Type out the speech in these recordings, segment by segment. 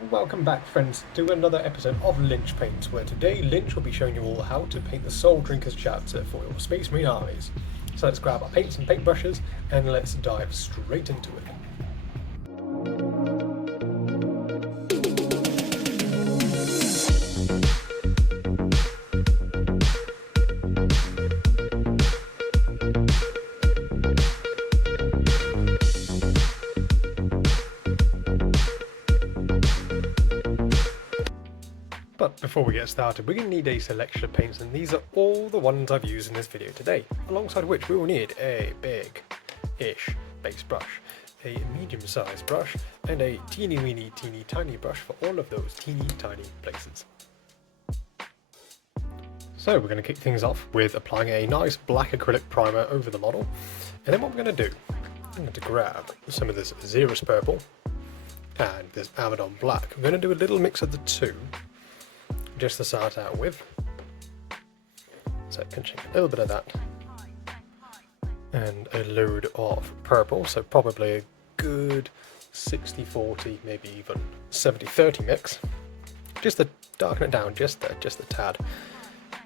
Welcome back, friends, to another episode of Lynch Paints, where today Lynch will be showing you all how to paint the Soul Drinker's chapter for your Space Marine armies. So let's grab our paints and paintbrushes and let's dive straight into it. But before we get started, we're going to need a selection of paints, and these are all the ones I've used in this video today, alongside which we will need a big-ish base brush, a medium-sized brush, and a teeny-weeny, teeny-tiny brush for all of those teeny-tiny places. So we're going to kick things off with applying a nice black acrylic primer over the model, and then what we're going to do, I'm going to grab some of this Xeris purple and this Abaddon black. I'm going to do a little mix of the two, just to start out with. So pinching a little bit of that and a load of purple, so probably a good 60-40, maybe even 70-30 mix, just to darken it down just a tad.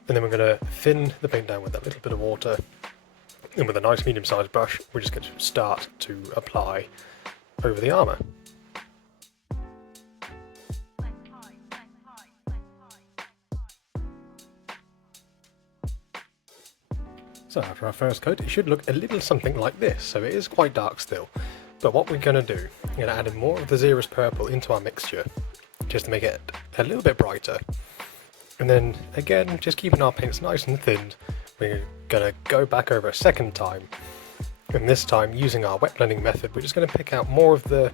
And then we're going to thin the paint down with a little bit of water, and with a nice medium-sized brush we're just going to start to apply over the armour. So after our first coat, it should look a little something like this, so it is quite dark still. But what we're going to do, we're going to add in more of the Xeris purple into our mixture, just to make it a little bit brighter. And then, again, just keeping our paints nice and thinned, we're going to go back over a second time. And this time, using our wet blending method, we're just going to pick out more of the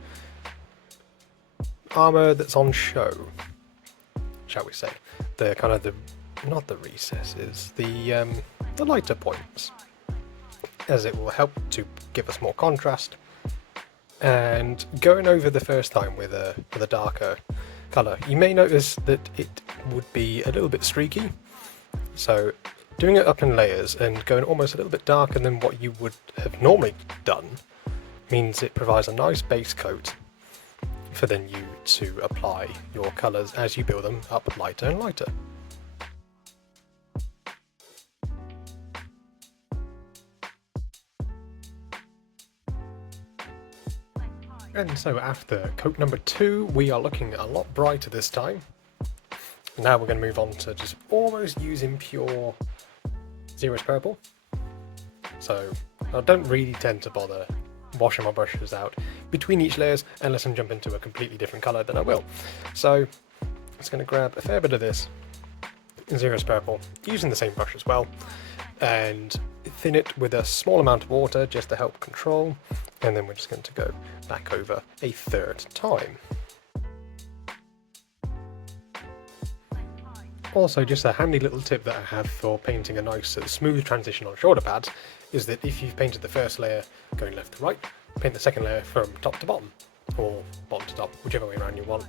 armour that's on show, shall we say. The kind of not the recesses, the lighter points, as it will help to give us more contrast. And going over the first time with a darker colour, you may notice that it would be a little bit streaky, so doing it up in layers and going almost a little bit darker than what you would have normally done means it provides a nice base coat for then you to apply your colours as you build them up lighter and lighter. And so after coat number 2, we are looking a lot brighter this time. Now we're going to move on to just almost using pure Xeris purple. So I don't really tend to bother washing my brushes out between each layers unless I'm jumping to a completely different colour, then I will. So I'm just going to grab a fair bit of this Xeris purple, using the same brush as well, and thin it with a small amount of water just to help control, and then we're just going to go back over a third time. Also, just a handy little tip that I have for painting a nice smooth transition on shoulder pads is that if you've painted the first layer going left to right, paint the second layer from top to bottom, or bottom to top, whichever way around you want.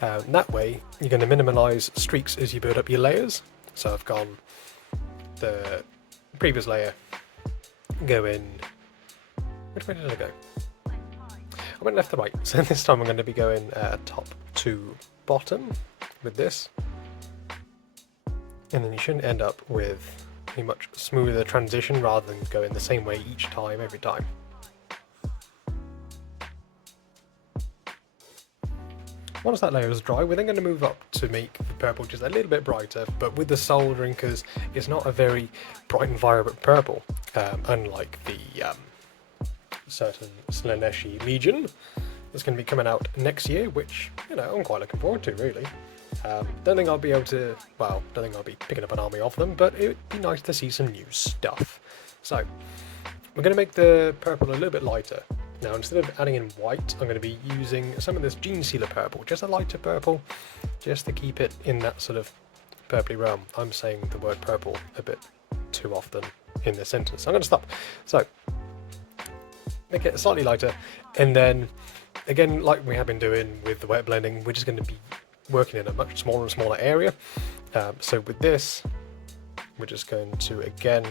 That way you're going to minimise streaks as you build up your layers. So I've gone the previous layer going, which way did I go? I went left to right, so this time I'm going to be going top to bottom with this, and then you shouldn't end up with a much smoother transition rather than going the same way each time, every time. Once that layer is dry, we're then going to move up to make the purple just a little bit brighter, but with the Soul Drinkers, it's not a very bright and vibrant purple, unlike the certain Slaneshi Legion that's going to be coming out next year, which, you know, I'm quite looking forward to, really. Don't think I'll be able to, well, don't think I'll be picking up an army of them, but it would be nice to see some new stuff. So, we're going to make the purple a little bit lighter. Now, instead of adding in white, I'm going to be using some of this Gene Sealer purple, just a lighter purple, just to keep it in that sort of purpley realm. I'm saying the word purple a bit too often in this sentence, so I'm going to stop. So, make it slightly lighter, and then, again, like we have been doing with the wet blending, we're just going to be working in a much smaller and smaller area. So with this, we're just going to, again,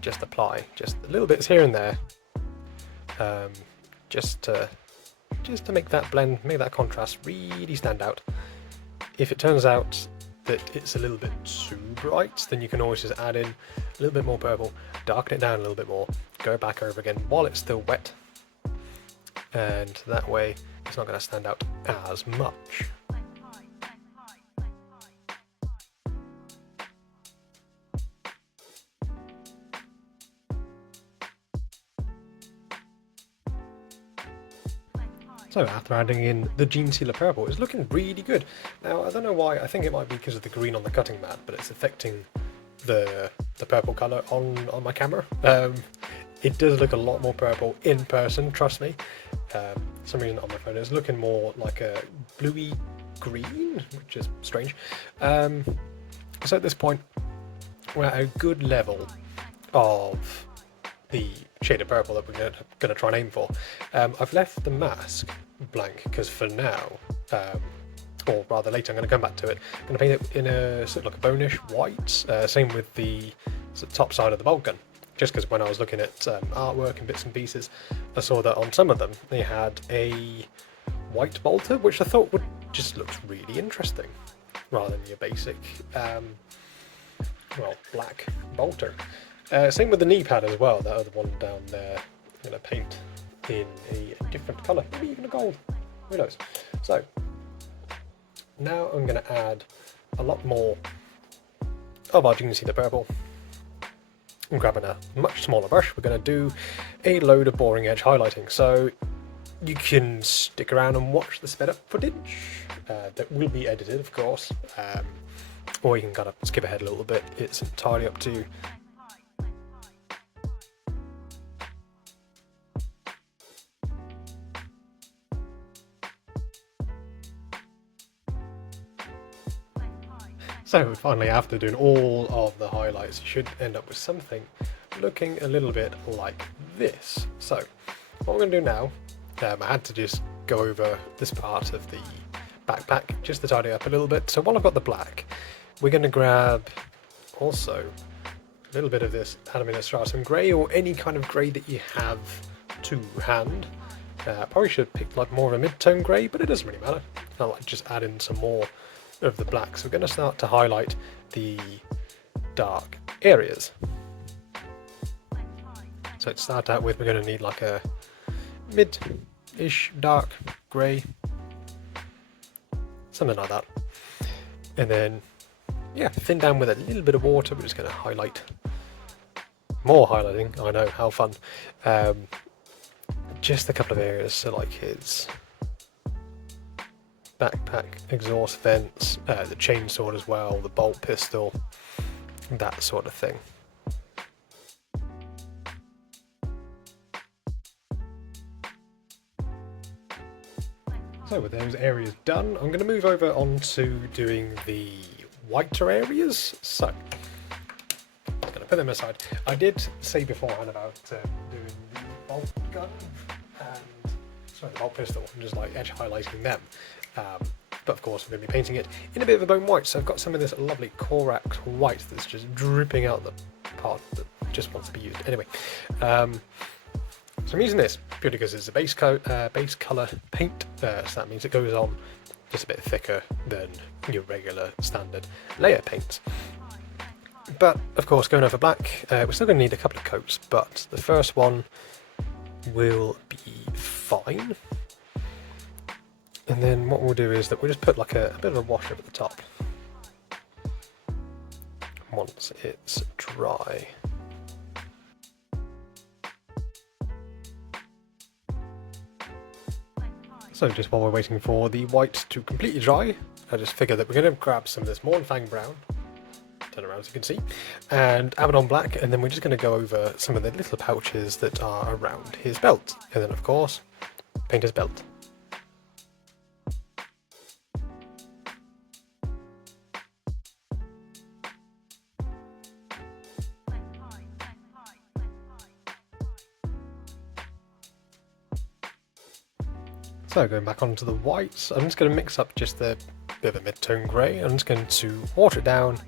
just apply just a little bits here and there, just to just to make that blend, make that contrast really stand out. If it turns out that it's a little bit too bright, then you can always just add in a little bit more purple, darken it down a little bit more, go back over again while it's still wet, and that way it's not going to stand out as much. So after adding in the Gene Sealer purple, it's looking really good. Now I don't know why, I think it might be because of the green on the cutting mat, but it's affecting the purple colour on my camera. It does look a lot more purple in person, trust me. For some reason on my phone it's looking more like a bluey green, which is strange. So at this point we're at a good level of the shade of purple that we're going to try and aim for. I've left the mask blank because for now, or rather later, I'm going to come back to it. I'm going to paint it in a sort of like a bonish white. Same with the sort of top side of the bolt gun. Just because when I was looking at artwork and bits and pieces, I saw that on some of them they had a white bolter, which I thought would just look really interesting, rather than your basic, well, black bolter. Same with the knee pad as well, that other one down there. I'm going to paint in a different colour, maybe even a gold, who knows. So, now I'm going to add a lot more of our Gene Sealer purple. I'm grabbing a much smaller brush. We're going to do a load of boring edge highlighting. So, you can stick around and watch the sped up footage that will be edited, of course. Or you can kind of skip ahead a little bit, it's entirely up to you. So finally, after doing all of the highlights, you should end up with something looking a little bit like this. So what we're going to do now, I had to just go over this part of the backpack just to tidy up a little bit. So while I've got the black, we're going to grab also a little bit of this Adamant Stratum grey, or any kind of grey that you have to hand. Probably should have picked like more of a mid-tone grey, but it doesn't really matter. I like just add in some more of the black. So we're going to start to highlight the dark areas. So to start out with, we're going to need like a mid-ish dark grey, something like that. And then, yeah, thin down with a little bit of water. We're just going to highlight, more highlighting, I know, how fun. Just a couple of areas, so like his backpack exhaust vents, the chainsaw as well, the bolt pistol, that sort of thing. So with those areas done, I'm going to move over onto doing the whiter areas. So I'm going to put them aside. I did say beforehand about doing the bolt gun and the bolt pistol, and just like edge highlighting them. But of course, we're going to be painting it in a bit of a bone white. So I've got some of this lovely Corax white that's just dripping out the part that just wants to be used. Anyway, so I'm using this purely because it's a base colour paint. So that means it goes on just a bit thicker than your regular standard layer paints. But of course, going over black, we're still going to need a couple of coats, but the first one will be fine. And then what we'll do is that we'll just put like a bit of a wash over the top once it's dry. So just while we're waiting for the white to completely dry, I just figured that we're going to grab some of this Mornfang brown, turn around so you can see, and Abaddon black, and then we're just going to go over some of the little pouches that are around his belt, and then of course paint his belt. So going back onto the whites, I'm just going to mix up just a bit of a mid-tone grey. I'm just going to water it down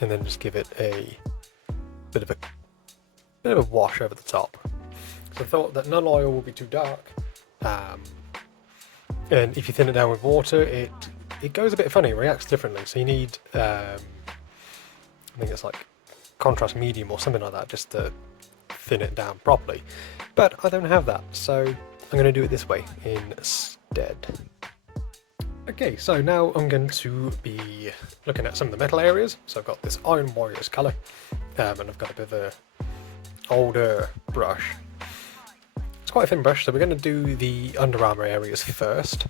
and then just give it a bit of a wash over the top. So I thought that none oil will be too dark, And if you thin it down with water, it goes a bit funny, it reacts differently. So you need, I think it's like contrast medium or something like that, just to thin it down properly. But I don't have that, so I'm going to do it this way instead. Okay, so now I'm going to be looking at some of the metal areas. So I've got this Iron Warriors colour, and I've got a bit of a older brush. It's quite a thin brush, so we're going to do the Under Armour areas first.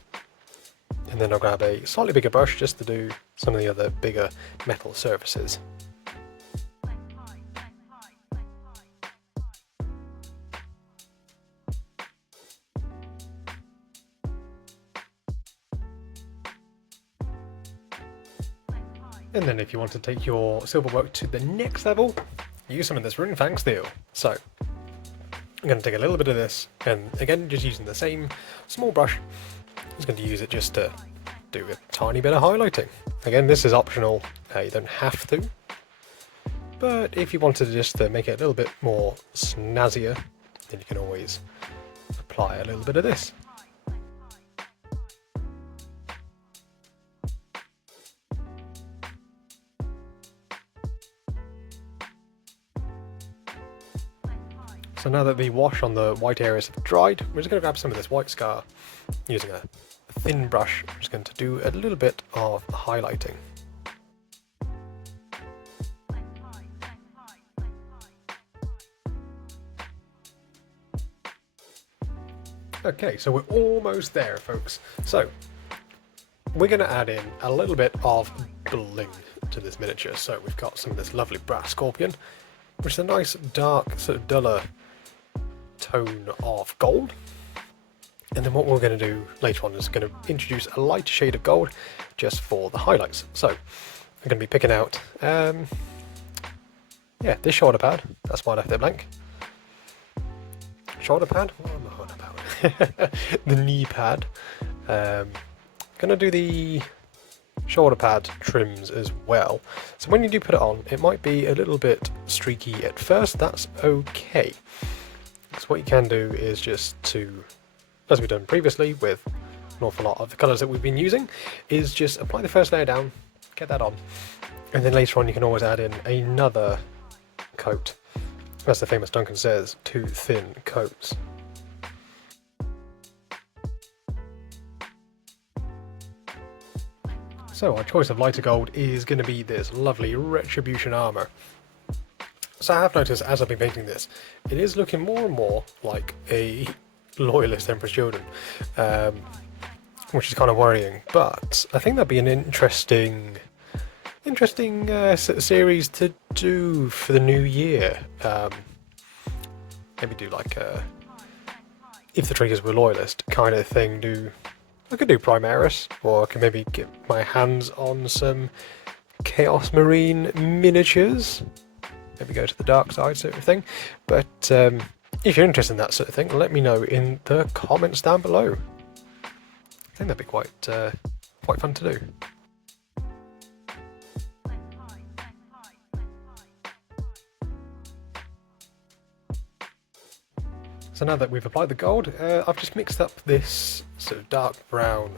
And then I'll grab a slightly bigger brush just to do some of the other bigger metal surfaces. And then if you want to take your silver work to the next level, use some of this Rune Fang steel. So I'm going to take a little bit of this, and again just using the same small brush, I'm just going to use it just to do a tiny bit of highlighting. Again, this is optional, you don't have to, but if you wanted to just make it a little bit more snazzier, then you can always apply a little bit of this. So now that the wash on the white areas have dried, we're just going to grab some of this white scar using a thin brush. I'm just going to do a little bit of highlighting. Okay, so we're almost there, folks. So we're going to add in a little bit of bling to this miniature. So we've got some of this lovely brass scorpion, which is a nice dark, sort of duller tone of gold. And then what we're going to do later on is going to introduce a lighter shade of gold just for the highlights. So I'm going to be picking out, yeah, this shoulder pad. That's why I left it blank. Shoulder pad? What am I on about? The knee pad. Going to do the shoulder pad trims as well. So when you do put it on, it might be a little bit streaky at first. That's okay. So what you can do is just to, as we've done previously with an awful lot of the colours that we've been using, is just apply the first layer down, get that on, and then later on you can always add in another coat. As the famous Duncan says, 2 thin coats. So our choice of lighter gold is going to be this lovely Retribution armour. So I have noticed as I've been painting this, it is looking more and more like a Loyalist Emperor's Children, which is kind of worrying, but I think that'd be an interesting series to do for the new year. Maybe do like a, if the triggers were Loyalist kind of thing, I could do Primaris, or I could maybe get my hands on some Chaos Marine miniatures. Maybe go to the dark side sort of thing. But if you're interested in that sort of thing, let me know in the comments down below. I think that'd be quite fun to do. So now that we've applied the gold, I've just mixed up this sort of dark brown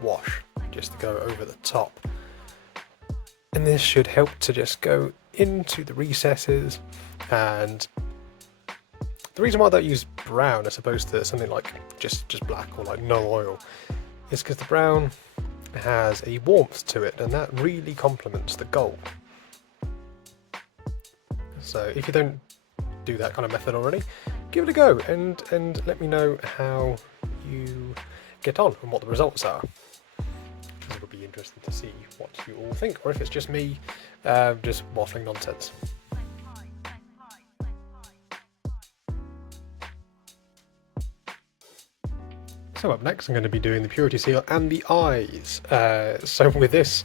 wash just to go over the top. And this should help to just go into the recesses, and the reason why I don't use brown as opposed to something like just black or like no oil is because the brown has a warmth to it, and that really complements the gold. So if you don't do that kind of method already, give it a go and let me know how you get on and what the results are. It would be interesting to see what you all think, or if it's just me just waffling nonsense. So up next I'm going to be doing the Purity Seal and the eyes. So with this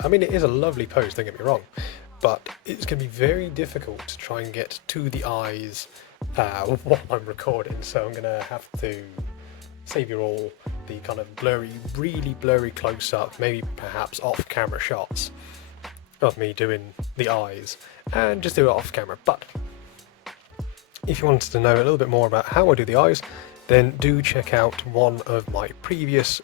I mean, it is a lovely pose, don't get me wrong, but it's going to be very difficult to try and get to the eyes while I'm recording, so I'm going to have to save you all the kind of blurry, really blurry close-up, maybe perhaps off-camera shots of me doing the eyes, and just do it off camera. But if you wanted to know a little bit more about how I do the eyes, then do check out one of my previous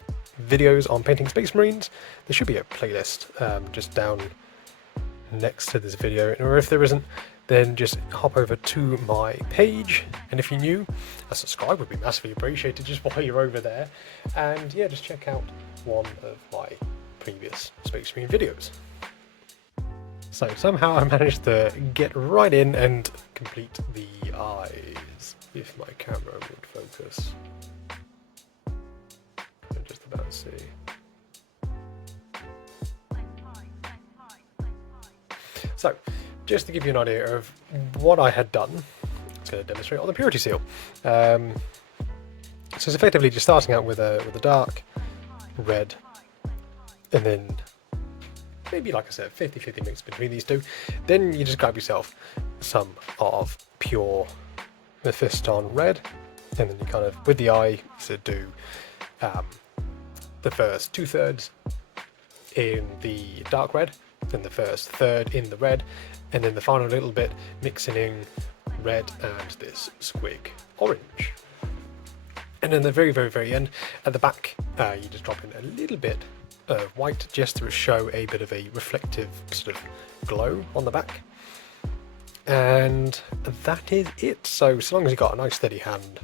videos on painting Space Marines. There should be a playlist just down next to this video, or if there isn't, then just hop over to my page, and if you're new, a subscribe would be massively appreciated just while you're over there. And yeah, just check out one of my previous Space Marine videos. So somehow I managed to get right in and complete the eyes, if my camera would focus. I'm just about to see. So, just to give you an idea of what I had done, I'm just going to demonstrate on the Purity Seal. So it's effectively just starting out with a dark red, and then maybe, like I said, 50-50 mix between these two. Then you just grab yourself some of pure Mephiston red, and then you kind of, with the eye, so do the first 2/3 in the dark red, then the first third in the red, and then the final little bit mixing in red and this squig orange. And then the very end, at the back, you just drop in a little bit of white just to show a bit of a reflective sort of glow on the back. And that is it. So long as you've got a nice steady hand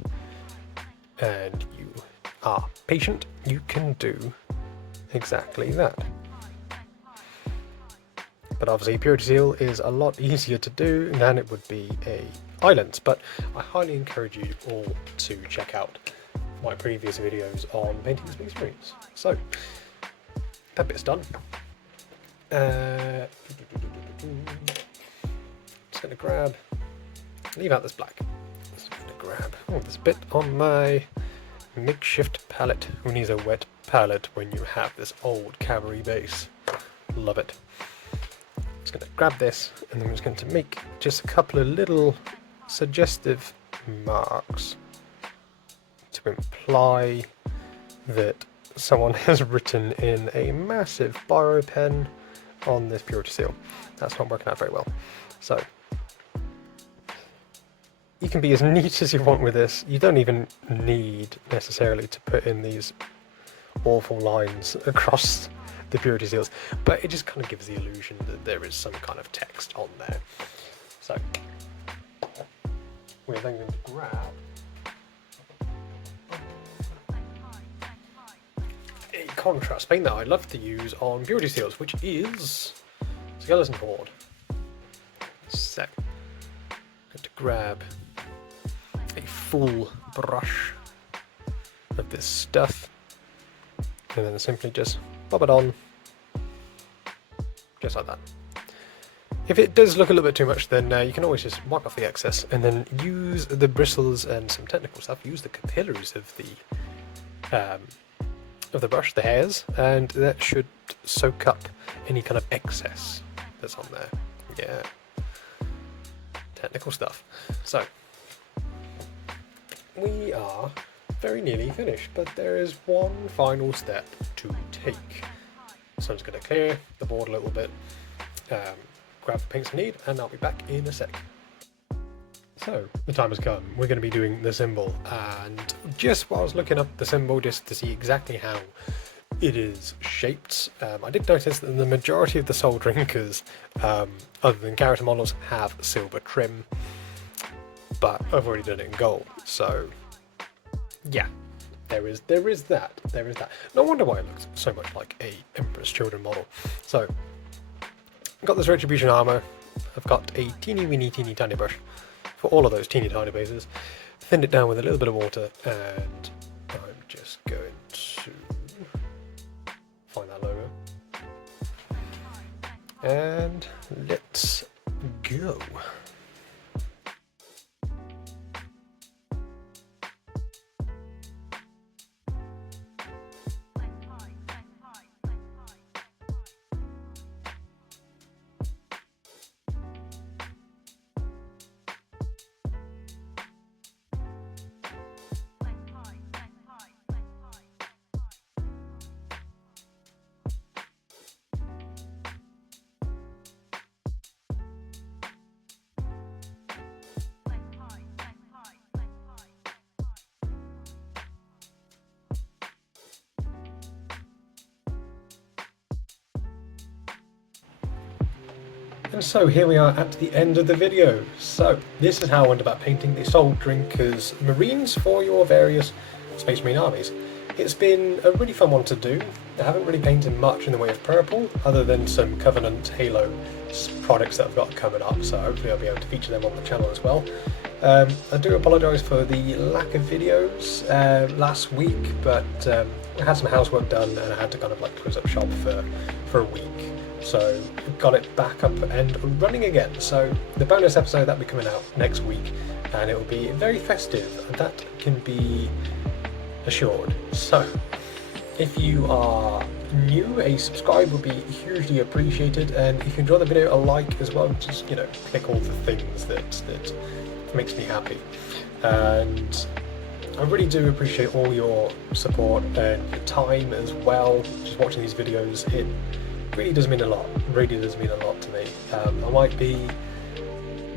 and you are patient, you can do exactly that. But obviously Purity Seal is a lot easier to do than it would be a island, but I highly encourage you all to check out my previous videos on painting Space Marines. So that bit's done. Just going to leave out this black. Just going to grab this bit on my makeshift palette. Who needs a wet palette when you have this old cavalry base? Love it. Just going to grab this, and then I'm just going to make just a couple of little suggestive marks to imply that someone has written in a massive biro pen on this Purity Seal. That's not working out very well. So you can be as neat as you want with this. You don't even need necessarily to put in these awful lines across the Purity Seals, but it just kind of gives the illusion that there is some kind of text on there. So we're then going to grab a contrast paint that I love to use on Purity Seals, which is Skeleton Horde. So I'm going to grab a full brush of this stuff and then simply just bob it on, just like that. If it does look a little bit too much, then you can always just wipe off the excess and then use the bristles and some technical stuff. Use the capillaries of the brush, the hairs, and that should soak up any kind of excess that's on there. Yeah, technical stuff. So we are very nearly finished, but there is one final step to take. So I'm just going to clear the board a little bit, grab the paints I need, and I'll be back in a sec. So the time has come. We're going to be doing the symbol, and just while I was looking up the symbol just to see exactly how it is shaped, I did notice that the majority of the soul drinkers, other than character models, have silver trim, but I've already done it in gold. So yeah, there is that. No wonder why it looks so much like a Emperor's Children model. So I've got this Retribution armor. I've got a teeny tiny brush for all of those teeny tiny bases. Thinned it down with a little bit of water, and I'm just going to find that logo. And let's go. And so here we are at the end of the video. So this is how I went about painting the Soul Drinkers Marines for your various Space Marine armies. It's been a really fun one to do. I haven't really painted much in the way of purple, other than some Covenant Halo products that I've got coming up, so hopefully I'll be able to feature them on the channel as well. I do apologise for the lack of videos last week, but I had some housework done and I had to kind of like close up shop for a week. So got it back up and running again. So the bonus episode that'll be coming out next week, and it will be very festive, and that can be assured. So if you are new, a subscribe would be hugely appreciated, and if you enjoy the video, a like as well. Just, you know, click all the things that makes me happy. And I really do appreciate all your support and your time as well. Just watching these videos, it really does mean a lot. Really does mean a lot to me. I might be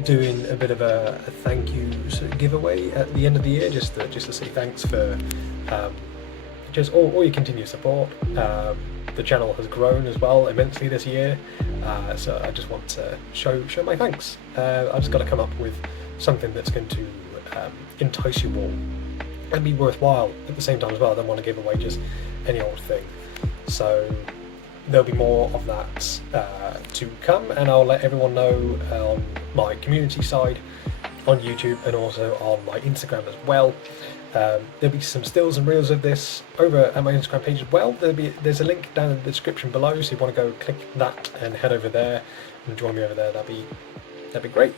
doing a bit of a thank you sort of giveaway at the end of the year, just to say thanks for just all your continued support. The channel has grown as well immensely this year, so I just want to show my thanks. I've just got to come up with something that's going to entice you all and be worthwhile at the same time as well. I don't want to give away just any old thing. So there'll be more of that to come, and I'll let everyone know on my community side on YouTube and also on my Instagram as well. There'll be some stills and reels of this over at my Instagram page as well. There's a link down in the description below, so if you want to go click that and head over there and join me over there, that'd be great.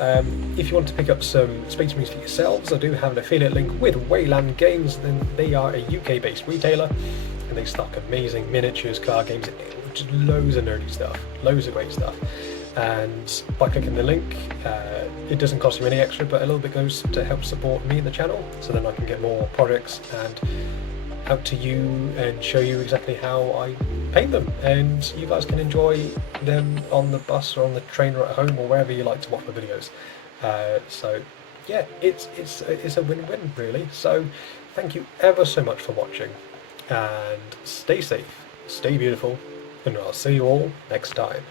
If you want to pick up some Space Marines for yourselves, I do have an affiliate link with Wayland Games. Then they are a UK based retailer, and they stock amazing miniatures, card games, just loads of nerdy stuff, loads of great stuff. And by clicking the link, it doesn't cost you any extra, but a little bit goes to help support me and the channel, so then I can get more projects and out to you and show you exactly how I paint them, and you guys can enjoy them on the bus or on the train or at home or wherever you like to watch my videos. So yeah, it's a win-win really. So thank you ever so much for watching, and stay safe, stay beautiful, and I'll see you all next time.